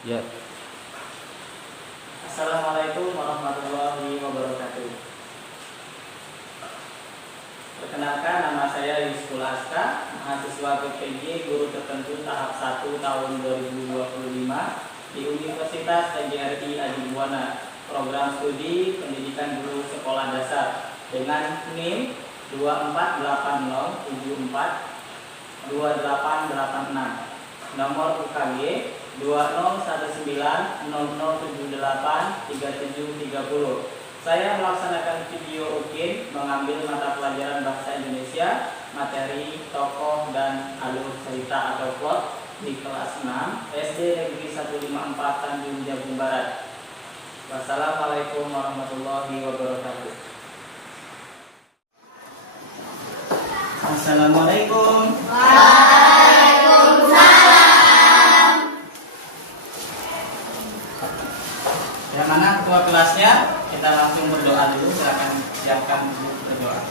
Ya. Assalamualaikum warahmatullahi wabarakatuh. Perkenalkan, nama saya Yusuf Aska, mahasiswa PPG Guru Tertentu tahap 1 tahun 2025 di Universitas PGRI Adibuana, program studi pendidikan guru sekolah dasar dengan NIM 2480742886, nomor UKG 201900783730. Saya melaksanakan video UKIN mengambil mata pelajaran Bahasa Indonesia, materi tokoh dan alur cerita atau plot di kelas 6 SD Negeri 154 Tanjung Jabung Barat. Wassalamualaikum warahmatullahi wabarakatuh. Assalamualaikum. Yang mana ketua kelasnya? Kita langsung berdoa dulu. Silakan siapkan buku berdoa.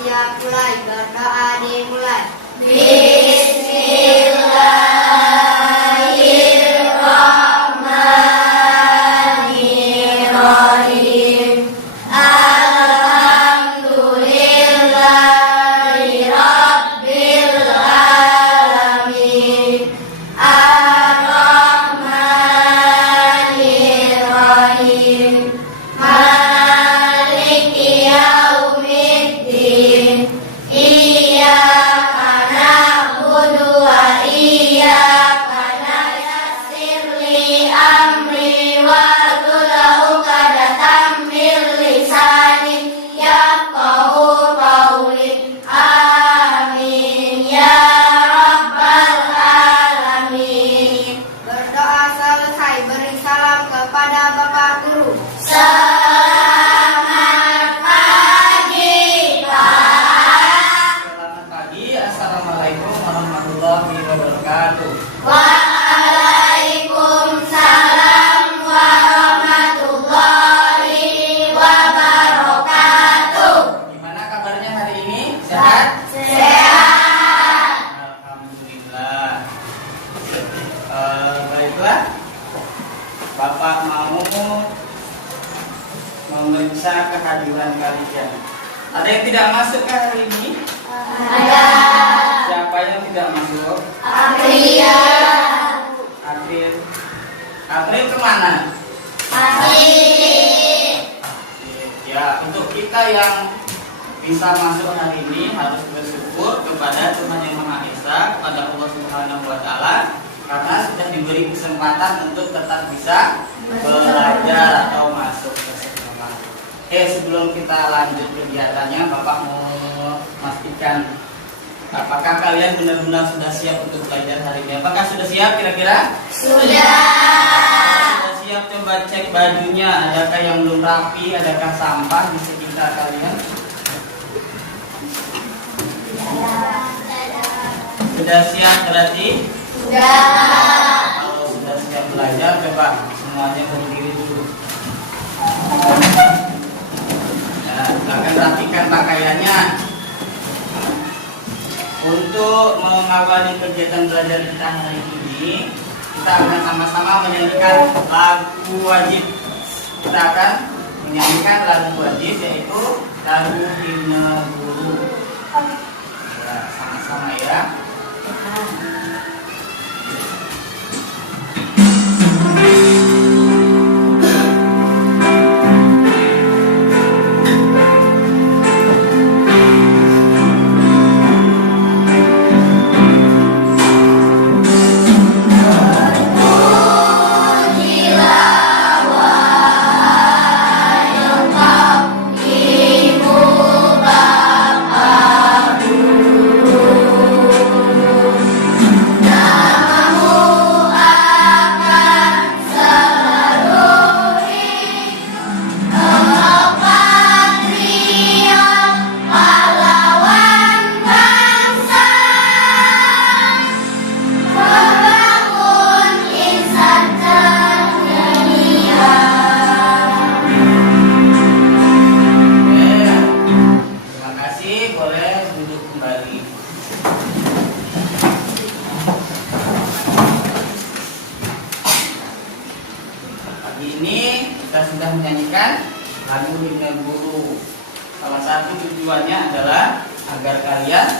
Siap, mulai. Berdoa dimulai. Bismillahirrahmanirrahim. Alhamdulillahi Rabbil alamin. Ar-Rahmanirrahim. Maliki yaumiddin. Iyyaka na'budu wa iyyaka nasta'in. Li amri wahlul 'uqdatam min lisani yafqahu qawli. Amin ya rabbal alamin. Berdoa selesai, beri salam kepada Bapak Guru. Selamat pagi, Pak. Selamat pagi. Assalamualaikum warahmatullahi wabarakatuh. Waalaikumsalam warahmatullahi wabarakatuh. Gimana kabarnya hari ini? Sehat? Sehat. Alhamdulillah. Baiklah, Bapak mau memeriksa kehadiran kalian. Ada yang tidak masuk ke hari ini? Ada. Siapa yang tidak masuk? Aprilia. April kemana? Masih. Ya, untuk kita yang bisa masuk hari ini harus bersyukur kepada Tuhan Yang Maha Esa, kepada Allah Subhanahu wa Ta'ala, karena sudah diberi kesempatan untuk tetap bisa belajar atau masuk ke sekolah. Sebelum kita lanjut kegiatannya, Bapak mau memastikan apakah kalian benar-benar sudah siap untuk belajar hari ini? Apakah sudah siap kira-kira? Sudah. Sudah siap, coba cek bajunya, adakah yang belum rapi, adakah sampah di sekitar kalian? Sudah siap berarti? Sudah. Kalau sudah siap belajar, coba semuanya berdiri dulu. Nah, silakan rapikan pakaiannya. Untuk mengawali kegiatan belajar kita hari ini, kita akan sama-sama menyanyikan lagu wajib. Kita akan menyanyikan lagu wajib, yaitu lagu himne guru. Ya, sama-sama ya. Ibu bapak guru. Pagi ini kita sudah menyanyikan lagu Himne Guru. Salah satu tujuannya adalah agar kalian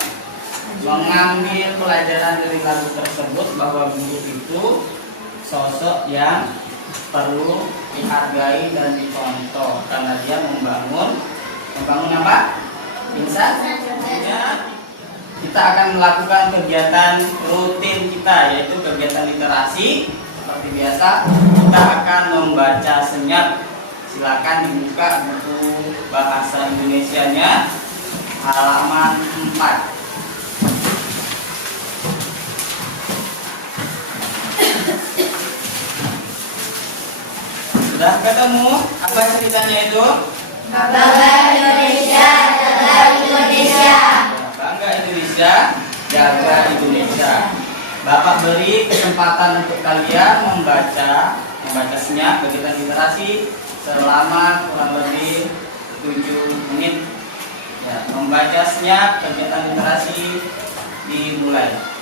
mengambil pelajaran dari lagu tersebut bahwa guru itu sosok yang perlu dihargai dan dicontoh karena dia membangun apa? Insan. Kita akan melakukan kegiatan rutin kita, yaitu kegiatan literasi. Seperti biasa, kita akan membaca senyap. Silakan dibuka buku bahasa Indonesianya halaman 4. Sudah ketemu apa ceritanya itu? Bangga Indonesia, jaga Indonesia. Bangga Indonesia, jaga Indonesia. Bapak beri kesempatan untuk kalian membaca senyap kegiatan literasi selama kurang lebih 7 menit. Ya, membaca senyap kegiatan literasi dimulai.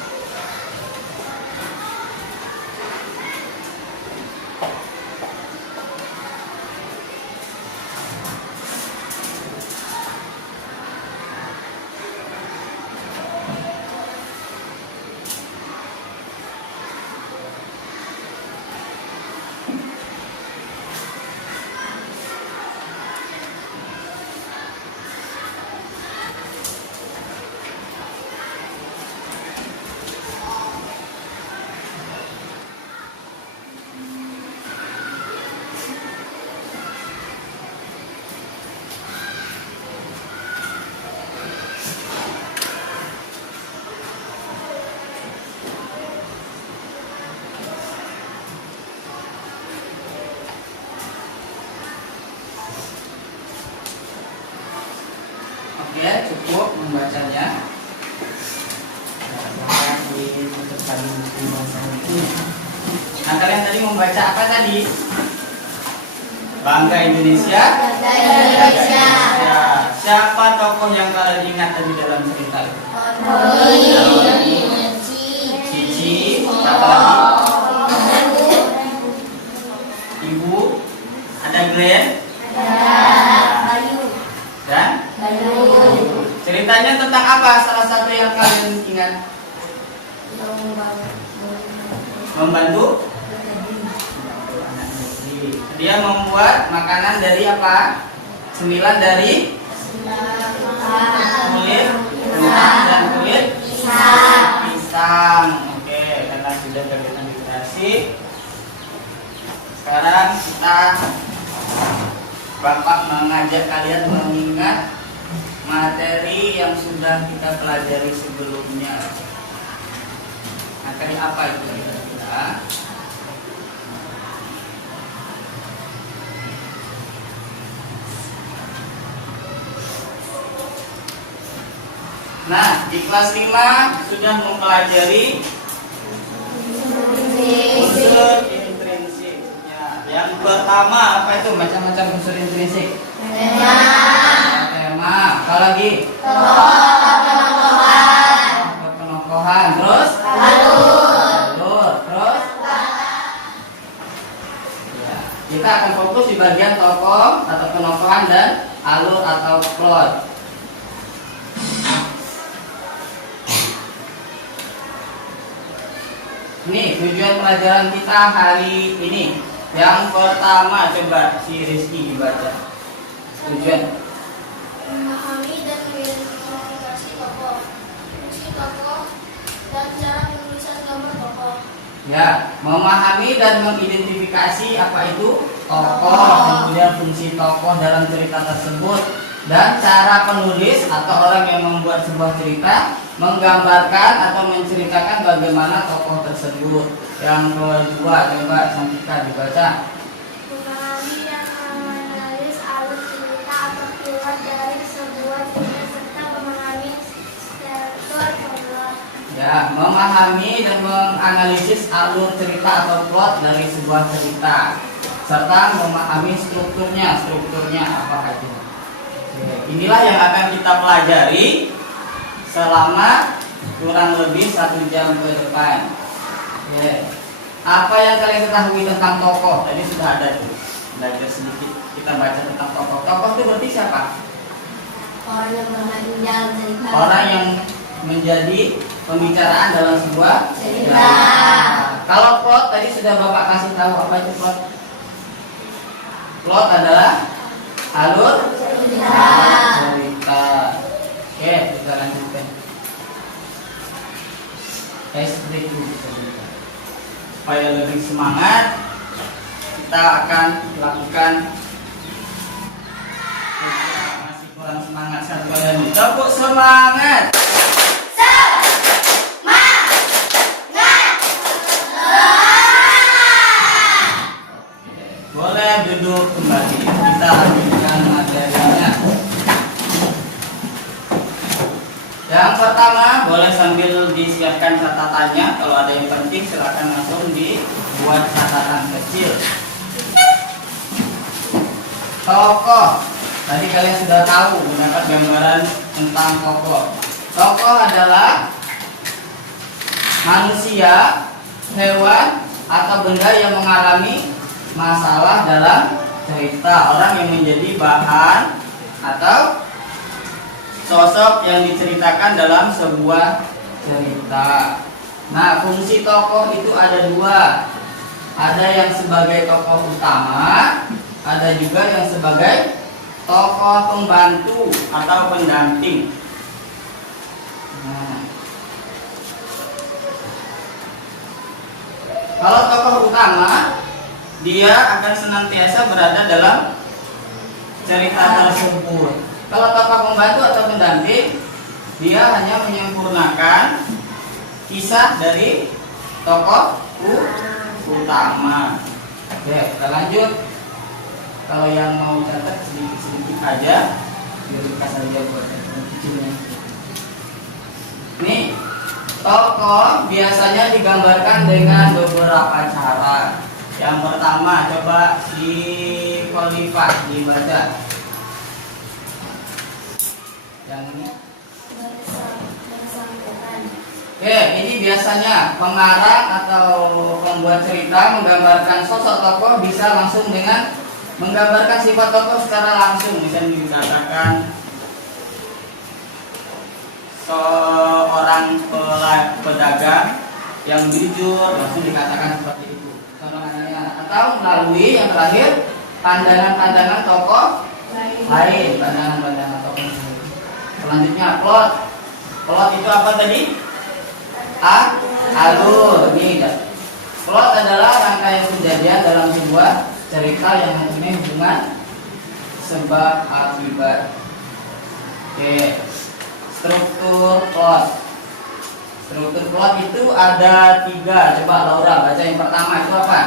Oke, cukup membacanya. Nah, kalian tadi membaca apa tadi? Bangga Indonesia. Bangga Indonesia. Siapa tokoh yang kalian ingat tadi dalam cerita itu? Cici. Siapa lagi? Ibu. Ada Glenn. Dan ceritanya tentang apa? Salah satu yang kalian ingat? Membantu dia membuat makanan dari apa? Cemilan dari kulit kentang dan kulit pisang. Oke, karena sudah kegiatan literasi, sekarang Bapak mengajak kalian mengingat materi yang sudah kita pelajari sebelumnya. Materi apa itu kira-kira? Nah, di kelas 5 sudah mempelajari unsur intrinsik. Ya, yang pertama apa itu? Macam-macam unsur intrinsik. Tema. Apa lagi? Penokohan. Terus? Alur. Terus? Ya, kita akan fokus di bagian tokoh atau penokohan dan alur atau plot. Ini tujuan pelajaran kita hari ini. Yang pertama, coba si Rizky dibaca. Tujuan memahami dan mengidentifikasi tokoh, fungsi tokoh, dan cara penulisan gambar tokoh. ya, memahami dan mengidentifikasi apa itu tokoh, kemudian fungsi tokoh dalam cerita tersebut, dan cara penulis atau orang yang membuat sebuah cerita menggambarkan atau menceritakan bagaimana tokoh tersebut. Yang kedua, coba Santika dibaca. Memahami dan menganalisis alur cerita atau plot dari sebuah cerita serta memahami struktur plot. Ya, memahami dan menganalisis alur cerita atau plot dari sebuah cerita serta memahami strukturnya apa itu. Oke, inilah yang akan kita pelajari selama kurang lebih 1 jam ke depan. Oke. Apa yang kalian ketahui tentang tokoh? Tadi sudah ada tuh. Belajar sedikit kita baca tentang tokoh. Tokoh itu berarti siapa? Orang yang bermain dalam cerita. Orang yang menjadi pembicaraan dalam sebuah Cerita. Kalau plot tadi sudah Bapak kasih tahu apa itu plot. Plot adalah alur Cerita. cerita. Oke, kita lanjutkan. SD dulu supaya lebih semangat, kita akan lakukan. Masih kurang semangat satu lagi. Tepuk semangat. Boleh duduk kembali. Kita lanjutkan materinya. Yang pertama, boleh sambil disiapkan catatannya. Kalau ada yang penting, silakan langsung dibuat catatan kecil. Tokoh. Tadi kalian sudah tahu mendapat gambaran tentang tokoh. Tokoh adalah manusia, hewan, atau benda yang mengalami masalah dalam cerita. Orang yang menjadi bahan atau sosok yang diceritakan dalam sebuah cerita. Nah, fungsi tokoh itu ada dua. Ada yang sebagai tokoh utama, ada juga yang sebagai tokoh pembantu atau pendamping. Nah, kalau tokoh utama, dia akan senantiasa berada dalam cerita tersebut. Kalau tokoh pembantu atau pendamping, dia hanya menyempurnakan kisah dari tokoh utama. Oke, kita lanjut. Kalau yang mau catat sedikit-sedikit aja, biar kasih aja buat kecilnya. Nih, tokoh biasanya digambarkan dengan beberapa cara. Yang pertama, coba si Khalifah dibaca. Yang ini. Oke, ini biasanya pengarang atau pembuat cerita menggambarkan sosok tokoh bisa langsung dengan menggambarkan sifat tokoh secara langsung. Misalnya dikatakan seorang pedagang yang jujur, langsung dikatakan seperti itu. Atau melalui yang terakhir pandangan-pandangan tokoh lain, pandangan-pandangan tokoh. Selanjutnya plot. Plot itu apa tadi? Alur. Ini plot adalah rangkaian kejadian dalam sebuah cerita yang mempunyai hubungan sebab akibat. Oke. Struktur plot. Struktur plot itu ada 3. Coba Laura baca yang pertama itu apa?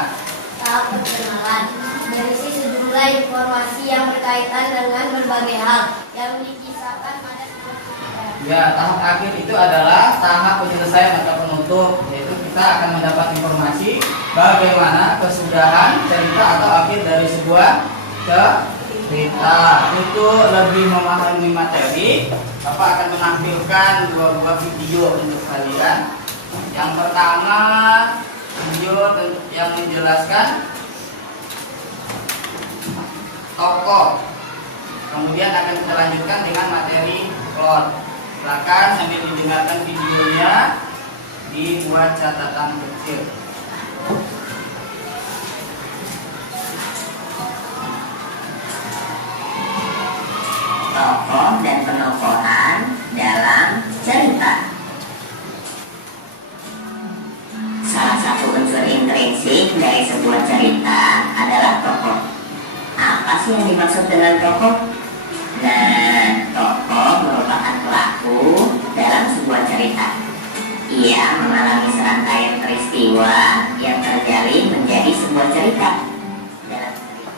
Tahap perkenalan. Berisi sejumlah informasi yang berkaitan dengan berbagai hal yang dikisahkan pada sebuah cerita. Ya, tahap akhir itu adalah tahap penyelesaian atau penutup, yaitu kita akan mendapat informasi bagaimana kesudahan cerita atau akhir dari sebuah cerita. Untuk lebih memahami materi, Bapak akan menampilkan 2 buah video untuk kalian. Yang pertama, video yang menjelaskan tokoh. Kemudian akan kita lanjutkan dengan materi plot. Silakan sambil didengarkan videonya, dibuat catatan kecil. Tokoh dan penokohan dalam cerita. Salah satu unsur intrinsik dari sebuah cerita adalah tokoh. Apa sih yang dimaksud dengan tokoh? Nah, tokoh merupakan pelaku dalam sebuah cerita. Ia mengalami serangkaian peristiwa yang terjalin menjadi sebuah cerita. Dalam cerita.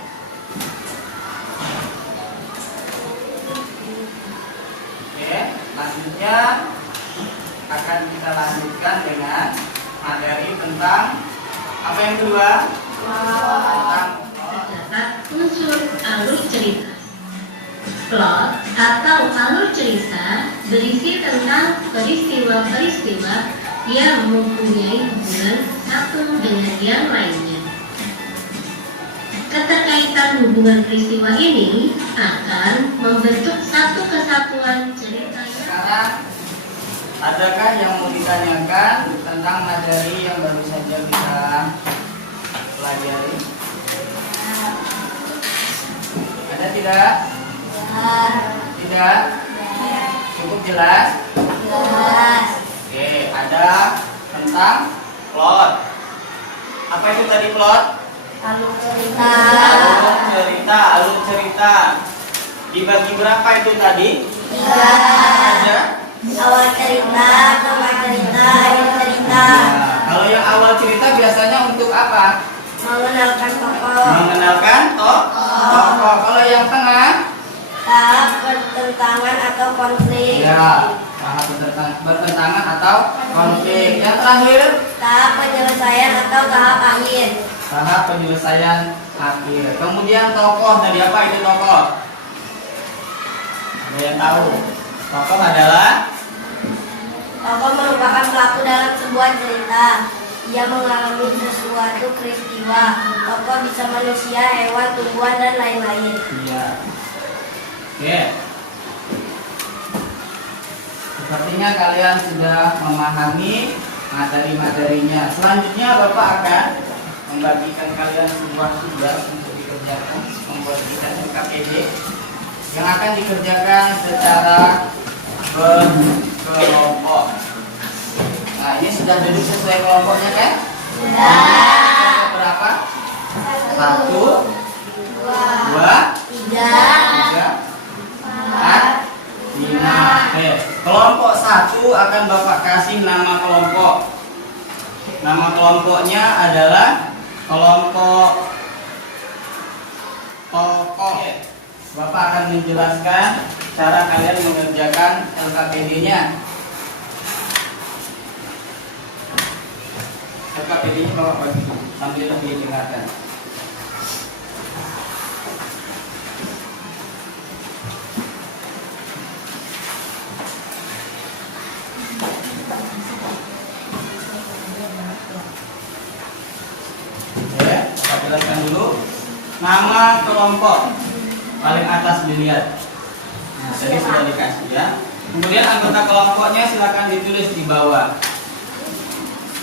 Oke, selanjutnya akan kita lanjutkan dengan materi tentang apa yang kedua? Tentang Terdapat unsur alur cerita. Plot atau alur cerita berisi tentang peristiwa-peristiwa yang mempunyai hubungan satu dengan yang lainnya. Keterkaitan hubungan peristiwa ini akan membentuk satu kesatuan cerita. Sekarang, adakah yang mau ditanyakan tentang materi yang baru saja kita pelajari? Ada tidak? Tidak? Cukup jelas? Oke, ada tentang plot. Apa itu tadi plot? Alur cerita. Alur cerita. Dibagi berapa itu tadi? 3. Ada? Awal cerita, tengah cerita, akhir cerita. Nah, kalau yang awal cerita biasanya untuk apa? Mengenalkan tokoh. Mengenalkan tokoh. Kalau yang tengah? Tahap pertentangan atau konflik. Ya, tahap bertentangan atau konflik. Yang terakhir? Tahap penyelesaian atau tahap akhir. Tahap penyelesaian akhir. Kemudian tokoh, dari apa itu tokoh? Ada yang tahu? Tokoh adalah Tokoh merupakan pelaku dalam sebuah cerita. Ia mengalami sesuatu peristiwa. Tokoh bisa manusia, hewan, tumbuhan, dan lain-lain. iya. Oke. Sepertinya kalian sudah memahami materi-materinya. Selanjutnya Bapak akan membagikan kalian sebuah tugas untuk dikerjakan, membagikan LKPD yang akan dikerjakan secara berkelompok. Nah, ini sudah duduk sesuai kelompoknya kan? Sudah. Berapa? 1, 2, 3, 4, 5. Oke. Kelompok 1 akan Bapak kasih nama kelompok. Nama kelompoknya adalah kelompok tokoh. Bapak akan menjelaskan cara kalian mengerjakan LKPD-nya. LKPD-nya Bapak bagi sambil didengarkan. Saya jelaskan dulu. Nama kelompok paling atas dilihat. Nah, tadi sudah dikasih ya. Kemudian anggota kelompoknya silakan ditulis di bawah.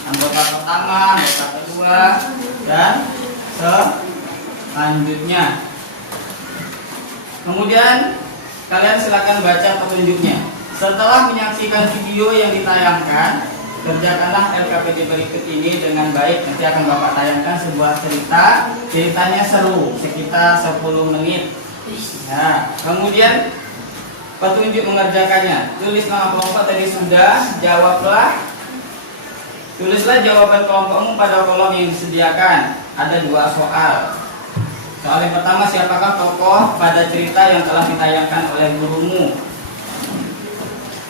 Anggota pertama, anggota kedua, dan selanjutnya. Kemudian kalian silakan baca petunjuknya. Setelah menyaksikan video yang ditayangkan, kerjakanlah LKPD berikut ini dengan baik. Nanti akan Bapak tayangkan sebuah cerita. Ceritanya seru, sekitar 10 menit. Nah, kemudian petunjuk mengerjakannya. Tulis nama kelompok tadi sudah, jawablah. Tulislah jawaban kelompokmu pada kolom yang disediakan. Ada 2 soal. Soal yang pertama, siapakah tokoh pada cerita yang telah ditayangkan oleh gurumu?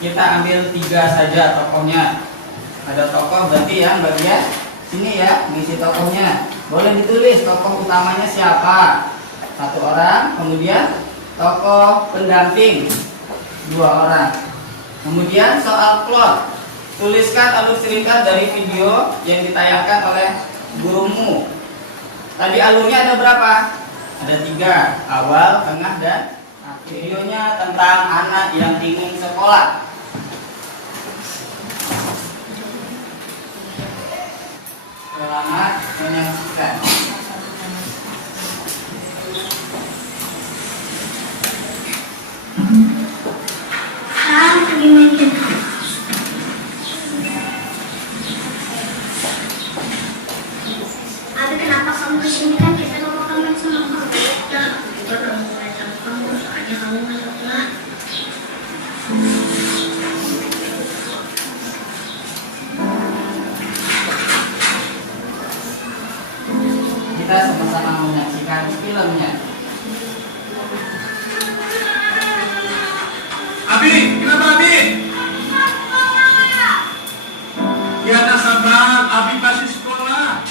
Kita ambil 3 saja tokohnya. Ada tokoh berarti yang bagian sini ya, mengisi tokohnya. Boleh ditulis tokoh utamanya siapa? 1 orang. Kemudian tokoh pendamping 2 orang. Kemudian soal plot, tuliskan alur cerita dari video yang ditayangkan oleh gurumu. Tadi alurnya ada berapa? Ada 3, awal, tengah, dan akhir. Videonya tentang anak yang ingin sekolah. Selamat menyaksikan. Abi, kenapa kamu kesini? Kan kita mau makan sama kamu. Ya, kita udah mulai sama kamu, soalnya kamu nggak sekolah. Kita sama-sama menyaksikan filmnya. Abi, kenapa Abi? Ya nak sabar, Abi pasti sekolah.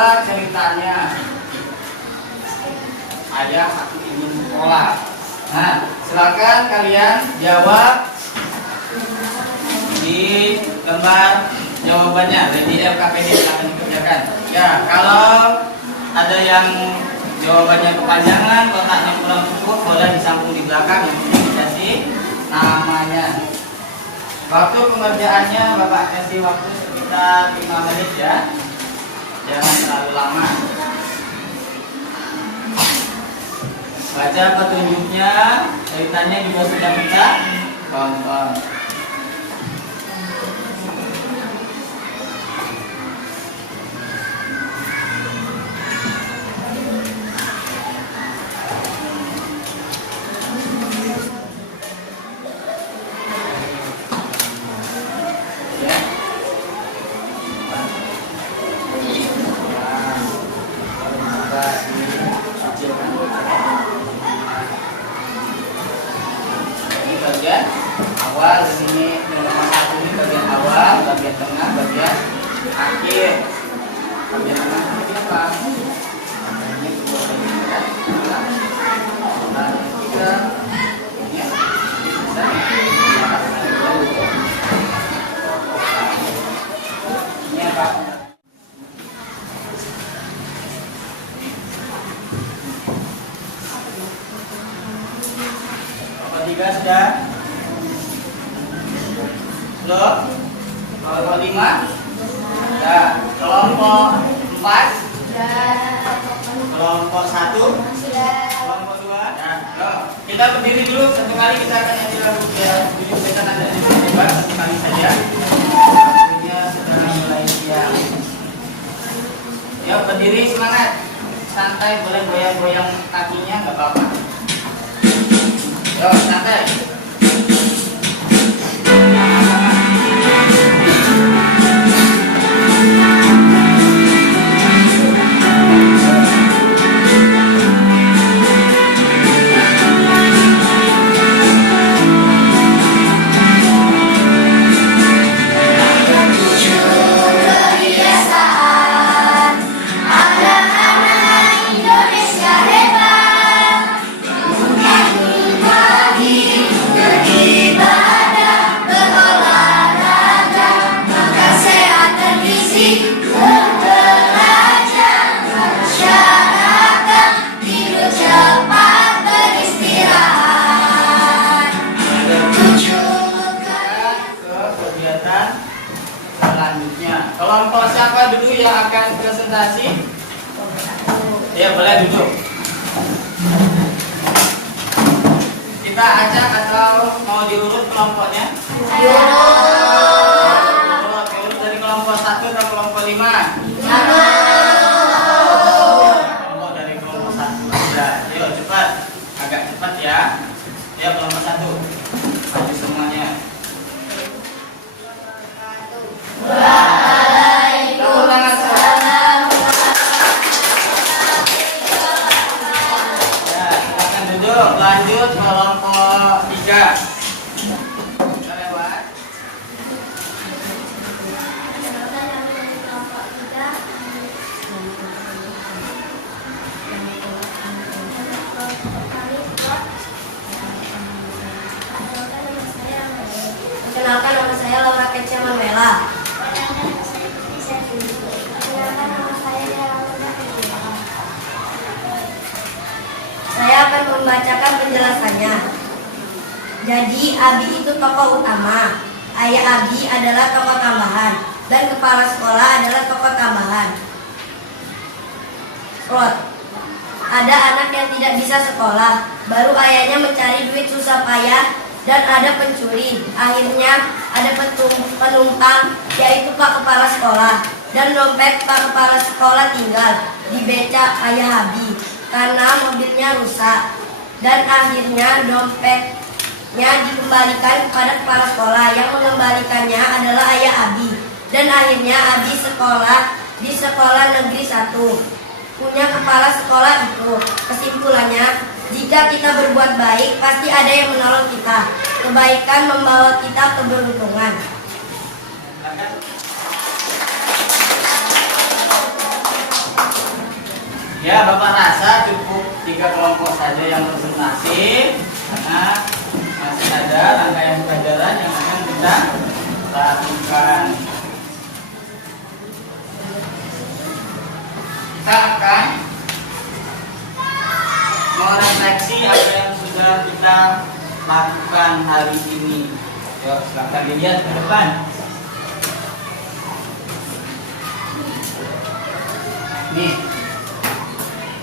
sekolah ceritanya. Ayah aku ingin sekolah. Nah, silakan kalian jawab di lembar jawabannya. Jadi FKPD silakan dikerjakan. Ya, kalau ada yang jawabannya kepanjangan, kotaknya kurang cukup, boleh disambung di belakang yang penting dikasih namanya. Waktu pengerjaannya Bapak kasih waktu sekitar 5 menit ya. Jangan terlalu lama. Baca petunjuknya, ceritanya juga sudah kita tonton. Bagian awal di sini nomor 1 ini bagian awal, bagian tengah, bagian akhir. Bagian tengah ini apa? Ini dua bagian kan? Dan tiga ini bisa ini apa? Tiga sudah belum? Kelompok 5 sudah. Kelompok 4 Sudah. kelompok 1 Sudah. kelompok 2 ya. Kita berdiri dulu satu kali, kita akan nyanyi lagu ya. Kita ada di depan satu kali saja. Waktunya sudah mulai siang. Ya, berdiri semangat, santai, boleh goyang-goyang kakinya nggak apa-apa. Yo, santai. Kebiasaan anak-anak Indonesia hebat, pagi beribadah, berolahraga, makan sehat dan gizi, berbelajar, masyarakat, tidur cepat, beristirahat. Ke kegiatan selanjutnya. Kelompok siapa dulu yang akan presentasi? Ya, boleh duduk. Kita acak atau mau diurut kelompoknya? Urut dari kelompok 1 atau kelompok 5? Kelompok dari kelompok 1 aja. Yuk cepat, agak cepat ya. Ya, kelompok 1. Maju semuanya. Waalaikumsalam. Ya, silakan duduk. Lanjut kelompok 3. Kita lewat. Perkenalkan, nama saya Laura Kecia Manuela. Saya akan membacakan penjelasannya. Jadi Abi itu tokoh utama, ayah Abi adalah tokoh tambahan, dan kepala sekolah adalah tokoh tambahan. Plot. Ada anak yang tidak bisa sekolah, baru ayahnya mencari duit susah payah, dan ada pencuri. Akhirnya ada penumpang, yaitu Pak Kepala Sekolah, dan dompet Pak Kepala Sekolah tinggal di beca ayah Abi karena mobilnya rusak, dan akhirnya dompetnya dikembalikan kepada kepala sekolah. Yang mengembalikannya adalah ayah Abi, dan akhirnya Abi sekolah di sekolah negeri 1 punya kepala sekolah itu. Kesimpulannya, jika kita berbuat baik, pasti ada yang menolong kita. Kebaikan membawa kita keberuntungan. Ya, Bapak rasa cukup 3 kelompok saja yang presentasi karena masih ada rangkaian pelajaran yang akan kita lakukan. Kita akan merefleksi apa yang sudah kita lakukan hari ini. Yuk, silahkan dilihat ke depan. Nih,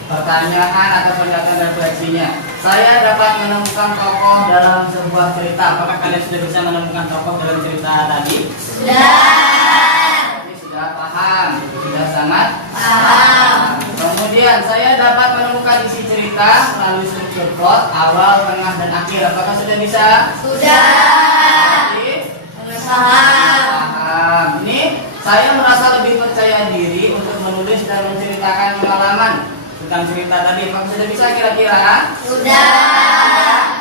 pertanyaan atau pernyataan refleksinya. Saya dapat menemukan tokoh dalam sebuah cerita. Apakah kalian sudah bisa menemukan tokoh dalam cerita tadi? Sudah. Ini sudah paham, sudah sangat Paham. Kemudian saya dapat menemukan isi cerita melalui struktur plot, awal, tengah, dan akhir. Apakah sudah bisa? Sudah. Paham. Paham. Ini saya merasa lebih percaya diri untuk menulis dan menceritakan pengalaman tentang cerita tadi. Apakah sudah bisa kira-kira? Sudah.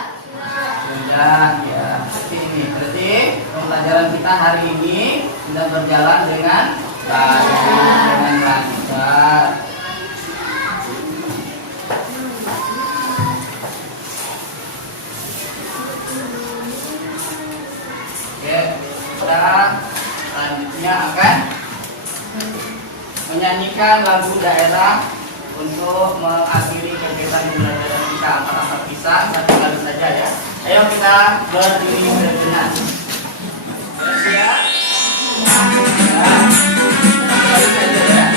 Sudah, ya. Seperti ini. Berarti pembelajaran kita hari ini sudah berjalan dengan baik, dengan lancar. Oke, kita selanjutnya akan menyanyikan lagu daerah untuk mengakhiri kegiatan pembelajaran kita. Apa pisah satu kali saja ya. Ayo kita berdiri sejenak. Siap? Ya. Satu kali saja ya.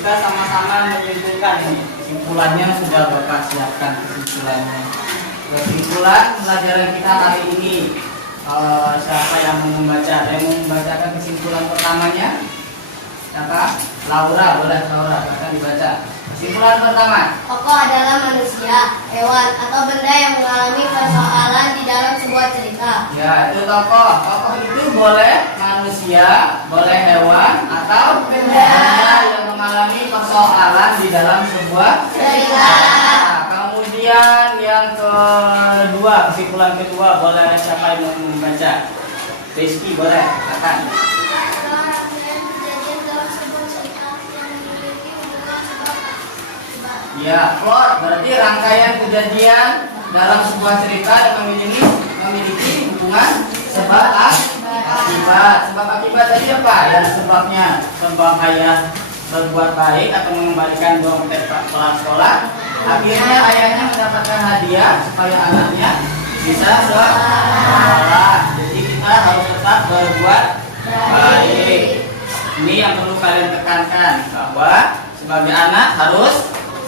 Kita sama-sama menyimpulkan ini. Kesimpulannya sudah Bapak siapkan kesimpulannya. Kesimpulan pelajaran kita hari ini. Siapa yang mau membaca? Ada yang mau membacakan kesimpulan pertamanya? Siapa? Laura, boleh Laura, akan dibaca. Kesimpulan pertama. Tokoh adalah manusia, hewan, atau benda yang mengalami persoalan di dalam sebuah cerita. Ya, itu tokoh. Tokoh itu boleh manusia, boleh hewan, atau benda yang mengalami persoalan di dalam sebuah Cerita. Nah, kemudian yang kedua, kesimpulan kedua, boleh siapa yang mau membaca? Rizky, boleh, katakan. Adalah rangkaian kejadian dalam sebuah cerita yang memiliki hubungan sebab akibat. Ya, plot berarti rangkaian kejadian dalam sebuah cerita yang memiliki hubungan sebab akibat. Sebab akibat tadi apa? Yang sebabnya sebab ayah berbuat baik atau mengembalikan dompet pulang sekolah. Akhirnya ayahnya mendapatkan hadiah supaya anaknya bisa sekolah. Jadi kita harus tetap berbuat baik. Ini yang perlu kalian tekankan, bahwa sebagai anak harus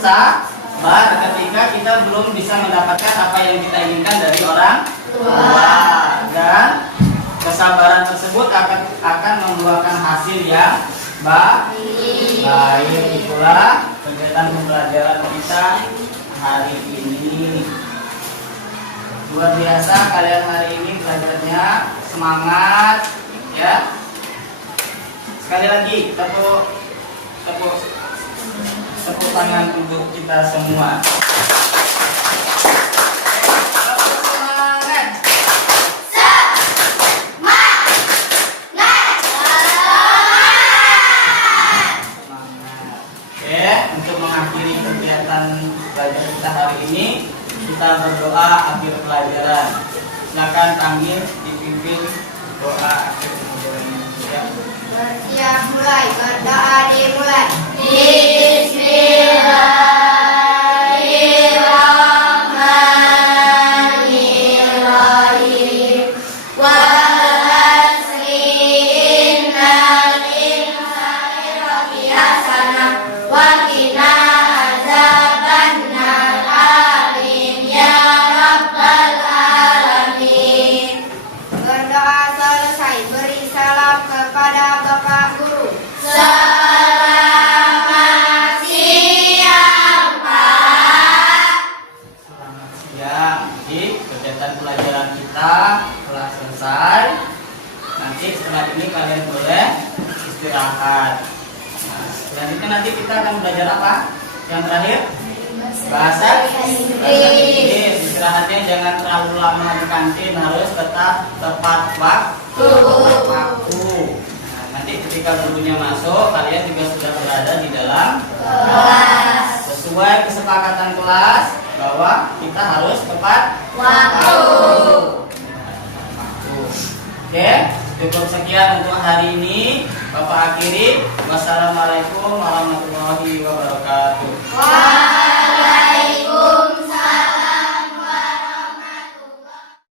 sabar ketika kita belum bisa mendapatkan apa yang kita inginkan dari orang tua, dan kesabaran tersebut akan membuahkan hasil yang baik. Itulah kegiatan pembelajaran kita hari ini. Luar biasa kalian hari ini belajarnya, semangat ya. Sekali lagi tepuk tangan untuk kita semua. Semangat. Oke, untuk mengakhiri kegiatan belajar kita hari ini, kita berdoa akhir pelajaran. Silakan panggil dipimpin doa akhir pelajaran. Ya. Bersiap mulai, berdoa dimulai. Bismillahirrahmanirrahim. Wal asri innal insana Pak Guru. Selamat siang, Pak. Selamat siang. Jadi kegiatan pelajaran kita telah selesai. Nanti setelah ini kalian boleh istirahat. Nah, selanjutnya nanti kita akan belajar apa? Yang terakhir? Bahasa Inggris. Istirahatnya jangan terlalu lama di kantin, harus tetap tepat waktu. Nah, nanti ketika gurunya masuk, kalian juga sudah berada di dalam Kelas. sesuai kesepakatan kelas bahwa kita harus tepat Waktu. Oke, cukup sekian untuk hari ini. Bapak akhiri. Wassalamualaikum warahmatullahi wabarakatuh.